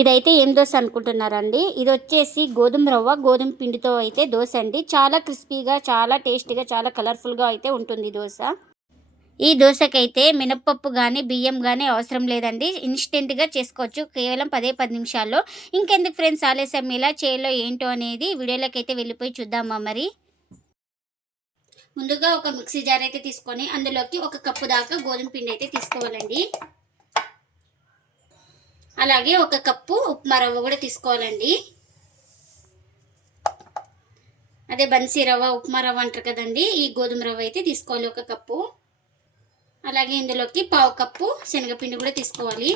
ఇదైతే ఏం దోశ అనుకుంటున్నారండి? ఇది వచ్చేసి గోధుమ రవ్వ గోధుమ పిండితో అయితే దోశ అండి. చాలా క్రిస్పీగా చాలా టేస్టీగా చాలా కలర్ఫుల్గా అయితే ఉంటుంది దోశ. ఈ దోశకైతే మినప్పప్పు కానీ బియ్యం కానీ అవసరం లేదండి. ఇన్స్టెంట్గా చేసుకోవచ్చు. కేవలం పదే పది నిమిషాల్లో. ఇంకెందుకు ఫ్రెండ్స్ ఆలస్యం? ఇలా చేయాలో ఏంటో అనేది వీడియోలోకి అయితే వెళ్ళిపోయి చూద్దామా మరి? ముందుగా ఒక మిక్సీ జార్ అయితే తీసుకొని అందులోకి ఒక కప్పు దాకా గోధుమ పిండి అయితే తీసుకోవాలండి. అలాగే ఒక కప్పు ఉప్మా రవ్వ కూడా తీసుకోవాలండి. అదే బన్సీ రవ్వ ఉప్మా రవ్వ అంటారు కదండి ఈ గోధుమ రవ్వ అయితే తీసుకోవాలి ఒక కప్పు. అలాగే ఇందులోకి పావు కప్పు శనగపిండి కూడా తీసుకోవాలి.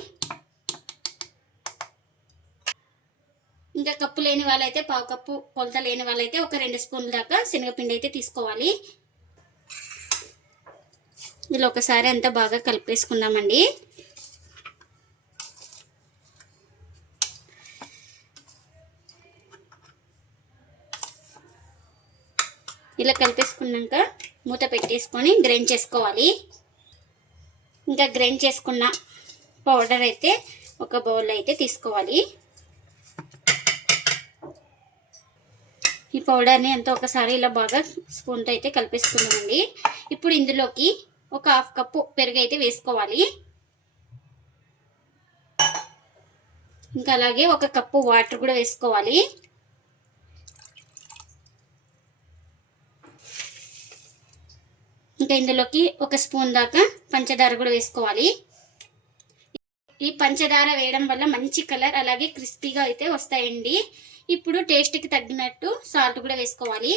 ఇంకా కప్పు లేని వాళ్ళైతే పావు కప్పు కొలత లేని వాళ్ళైతే ఒక రెండు స్పూన్ల దాకా శనగపిండి అయితే తీసుకోవాలి. ఇందులో ఒకసారి అంతా బాగా కలిపేసుకుందామండి. ఇలా కలిపేసుకున్నాక మూత పెట్టేసుకొని గ్రైండ్ చేసుకోవాలి. ఇంకా గ్రైండ్ చేసుకున్న పౌడర్ అయితే ఒక బౌల్ అయితే తీసుకోవాలి. ఈ పౌడర్ని అంతా ఒకసారి ఇలా బాగా స్పూన్తో అయితే కలిపేసుకున్నామండి. ఇప్పుడు ఇందులోకి ఒక హాఫ్ కప్పు పెరుగు అయితే వేసుకోవాలి. ఇంకా అలాగే ఒక కప్పు వాటర్ కూడా వేసుకోవాలి. ఇంకా ఇందులోకి ఒక స్పూన్ దాకా పంచదార కూడా వేసుకోవాలి. ఈ పంచదార వేయడం వల్ల మంచి కలర్ అలాగే క్రిస్పీగా అయితే వస్తాయండి. ఇప్పుడు టేస్ట్కి తగ్గినట్టు సాల్ట్ కూడా వేసుకోవాలి.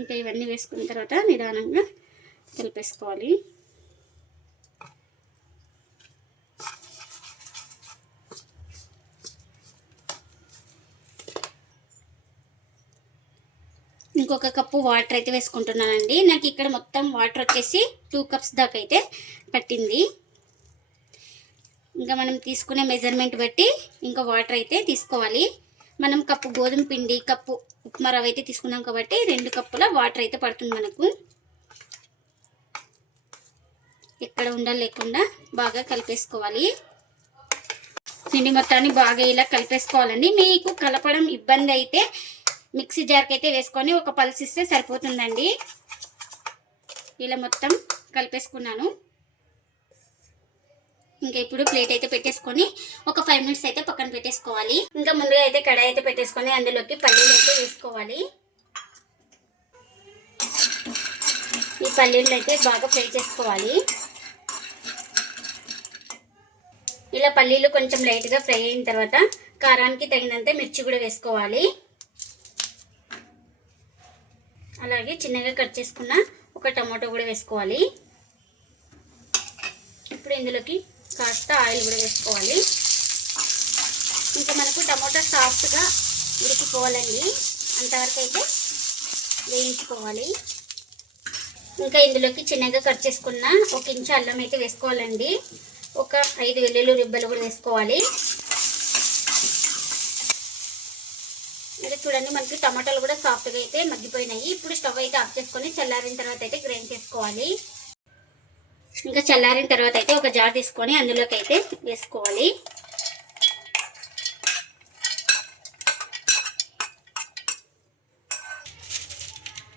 ఇంకా ఇవన్నీ వేసుకున్న తర్వాత నిదానంగా కలిపేసుకోవాలి. ఇంకొక కప్పు వాటర్ అయితే వేసుకుంటున్నానండి. నాకు ఇక్కడ మొత్తం వాటర్ వచ్చేసి టూ కప్స్ దాకా అయితే పట్టింది. ఇంకా మనం తీసుకునే మెజర్మెంట్ బట్టి ఇంకా వాటర్ అయితే తీసుకోవాలి. మనం కప్పు గోధుమ పిండి కప్పు ఉప్మా రవ్వ అయితే తీసుకున్నాం కాబట్టి రెండు కప్పుల వాటర్ అయితే పడుతుంది మనకు. ఎక్కడ ఉండాలి లేకుండా బాగా కలిపేసుకోవాలి. పిండి మొత్తాన్ని బాగా ఇలా కలిపేసుకోవాలండి. మీకు కలపడం ఇబ్బంది అయితే మిక్సీ జార్కి అయితే వేసుకొని ఒక పల్స్ ఇస్తే సరిపోతుందండి. ఇలా మొత్తం కలిపేసుకున్నాను. ఇంకా ఇప్పుడు ప్లేట్ అయితే పెట్టేసుకొని ఒక ఫైవ్ మినిట్స్ అయితే పక్కన పెట్టేసుకోవాలి. ఇంకా ముందుగా అయితే కడాయి అయితే పెట్టేసుకొని అందులోకి పల్లీలు అయితే వేసుకోవాలి. ఈ పల్లీలు అయితే బాగా ఫ్రై చేసుకోవాలి. ఇలా పల్లీలు కొంచెం లైట్గా ఫ్రై అయిన తర్వాత కారానికి తగినంత మిర్చి కూడా వేసుకోవాలి. అలాగే చిన్నగా కట్ చేసుకున్న ఒక టమాటో కూడా వేసుకోవాలి. ఇప్పుడు ఇందులోకి కాస్త ఆయిల్ కూడా వేసుకోవాలి. ఇంకా మనకు టమాటా సాఫ్ట్గా ఉడికిపోవాలండి. అంతవరకు అయితే వేయించుకోవాలి. ఇంకా ఇందులోకి చిన్నగా కట్ చేసుకున్న ఒక ఇంచు అల్లం అయితే వేసుకోవాలండి. ఒక ఐదు వెల్లుల్లి రిబ్బలు కూడా వేసుకోవాలి ఇది చూడండి మనకి టమాటాలు కూడా సాఫ్ట్గా అయితే మగ్గిపోయినాయి. ఇప్పుడు స్టవ్ అయితే ఆఫ్ చేసుకొని చల్లారిన తర్వాత అయితే గ్రైండ్ చేసుకోవాలి. ఇంకా చల్లారిన తర్వాత అయితే ఒక జార్ తీసుకొని అందులోకి అయితే వేసుకోవాలి.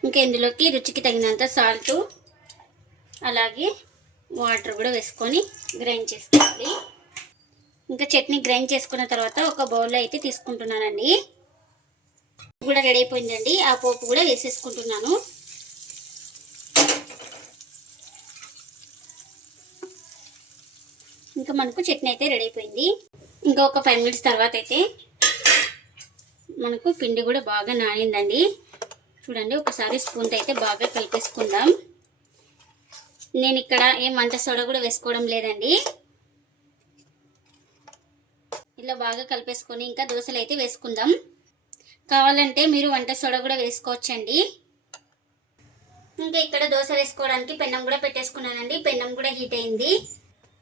ఇంకా ఇందులోకి రుచికి తగినంత సాల్ట్ అలాగే వాటర్ కూడా వేసుకొని గ్రైండ్ చేసుకోవాలి. ఇంకా చట్నీ గ్రైండ్ చేసుకున్న తర్వాత ఒక బౌల్లో అయితే తీసుకుంటున్నానండి. కూడా రెడీ అయిపోయిందండి. ఆ పోపు కూడా వేసేసుకుంటున్నాను. ఇంకా మనకు చట్నీ అయితే రెడీ అయిపోయింది. ఇంకా ఒక ఫైవ్ మినిట్స్ తర్వాత అయితే మనకు పిండి కూడా బాగా నానిందండి. చూడండి ఒకసారి స్పూన్తో అయితే బాగా కలిపేసుకుందాం. నేను ఇక్కడ ఏం మంట సోడా కూడా వేసుకోవడం లేదండి. ఇలా బాగా కలిపేసుకొని ఇంకా దోశలు అయితే వేసుకుందాం. కావాలంటే మీరు వంట సోడా కూడా వేసుకోవచ్చండి. ఇంకా ఇక్కడ దోశ వేసుకోవడానికి పెన్నం కూడా పెట్టేసుకున్నానండి. పెన్నం కూడా హీట్ అయింది.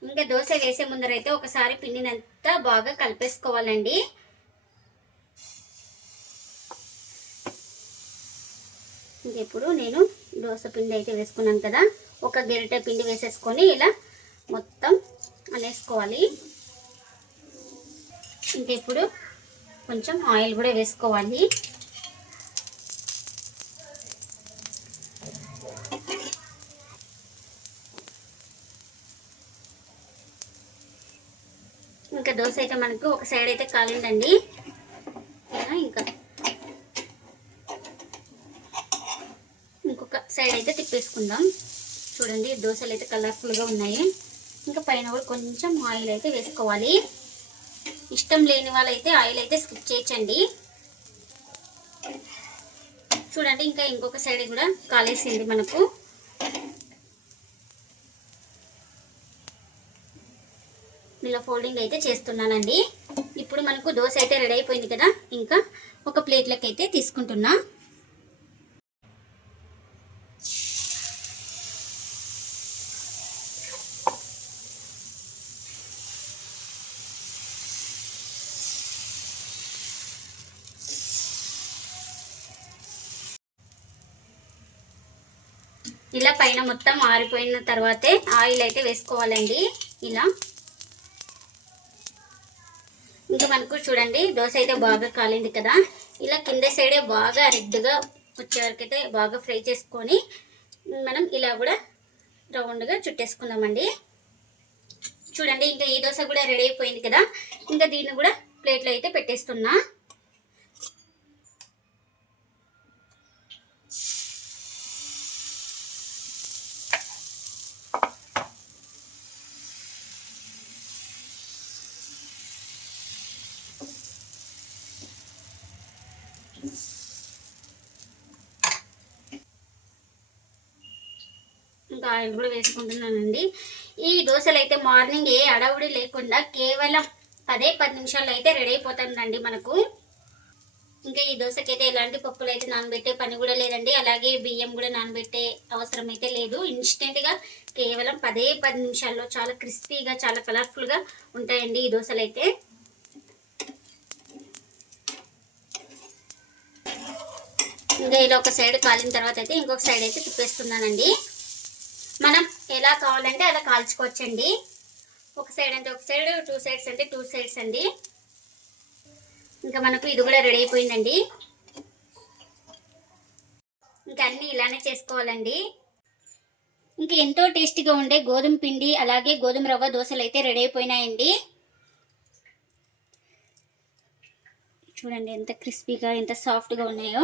ఇంకా దోశ వేసే ముందరైతే ఒకసారి పిండినంతా బాగా కలిపేసుకోవాలండి. ఇప్పుడు నేను దోశ పిండి అయితే వేసుకున్నాను కదా ఒక గెరిటె పిండి వేసేసుకొని ఇలా మొత్తం అనేసుకోవాలి. ఇంకెప్పుడు కొంచెం ఆయిల్ కూడా వేసుకోవాలి. ఇంకా దోశ అయితే మనకు ఒక సైడ్ అయితే కాలిందండి. ఇంకా ఇంకొక సైడ్ అయితే తిప్పేసుకుందాం. చూడండి దోశలు అయితే కలర్ఫుల్గా ఉన్నాయి. ఇంకా పైన కూడా కొంచెం ఆయిల్ అయితే వేసుకోవాలి. ఇష్టం లేని వాళ్ళైతే ఆయిల్ అయితే స్కిప్ చేయొచ్చండి చూడండి ఇంకా ఇంకొక సైడ్ కూడా కాలేసింది మనకు. ఇలా ఫోల్డింగ్ అయితే చేస్తున్నానండి. ఇప్పుడు మనకు దోశ అయితే రెడీ అయిపోయింది కదా ఇంకా ఒక ప్లేట్లోకి అయితే తీసుకుంటున్నా. ఇలా పైన మొత్తం ఆరిపోయిన తర్వాతే ఆయిల్ అయితే వేసుకోవాలండి. ఇలా. ఇంకా మనకు చూడండి దోశ అయితే బాగా కాలింది కదా. ఇలా కింద సైడే బాగా రెడ్గా వచ్చే వరకు అయితే బాగా ఫ్రై చేసుకొని మనం ఇలా కూడా రౌండ్గా చుట్టేసుకుందామండి. చూడండి ఇంకా ఈ దోశ కూడా రెడీ అయిపోయింది కదా. ఇంకా దీన్ని కూడా ప్లేట్లో అయితే పెట్టేస్తున్నా. ఇంకా ఆయిల్ కూడా వేసుకుంటున్నానండి. ఈ దోశలు అయితే మార్నింగ్ ఏ అడవుడి లేకుండా కేవలం పదే పది నిమిషాల్లో అయితే రెడీ అయిపోతుందండి మనకు. ఇంకా ఈ దోశకి అయితే ఎలాంటి పప్పులు అయితే నానబెట్టే పని కూడా లేదండి. అలాగే బియ్యం కూడా నానబెట్టే అవసరం అయితే లేదు. ఇన్స్టెంట్గా కేవలం పదే పది నిమిషాల్లో చాలా క్రిస్పీగా చాలా కలర్ఫుల్గా ఉంటాయండి ఈ దోశలు అయితే ఇంకా ఇలా ఒక సైడ్ కాలిన తర్వాత అయితే ఇంకొక సైడ్ అయితే తిప్పేస్తున్నానండి. మనం ఎలా కావాలంటే అలా కాల్చుకోవచ్చండి. ఒక సైడ్ అంటే ఒక సైడ్ టూ సైడ్స్ అంటే టూ సైడ్స్ అండి. ఇంకా మనకు ఇది కూడా రెడీ అయిపోయిందండి. ఇంకా అన్నీ ఇలానే చేసుకోవాలండి. ఇంకా ఎంతో టేస్టీగా ఉండే గోధుమ పిండి అలాగే గోధుమ రవ్వ దోశలు అయితే రెడీ అయిపోయినాయండి. చూడండి ఎంత క్రిస్పీగా ఎంత సాఫ్ట్గా ఉన్నాయో.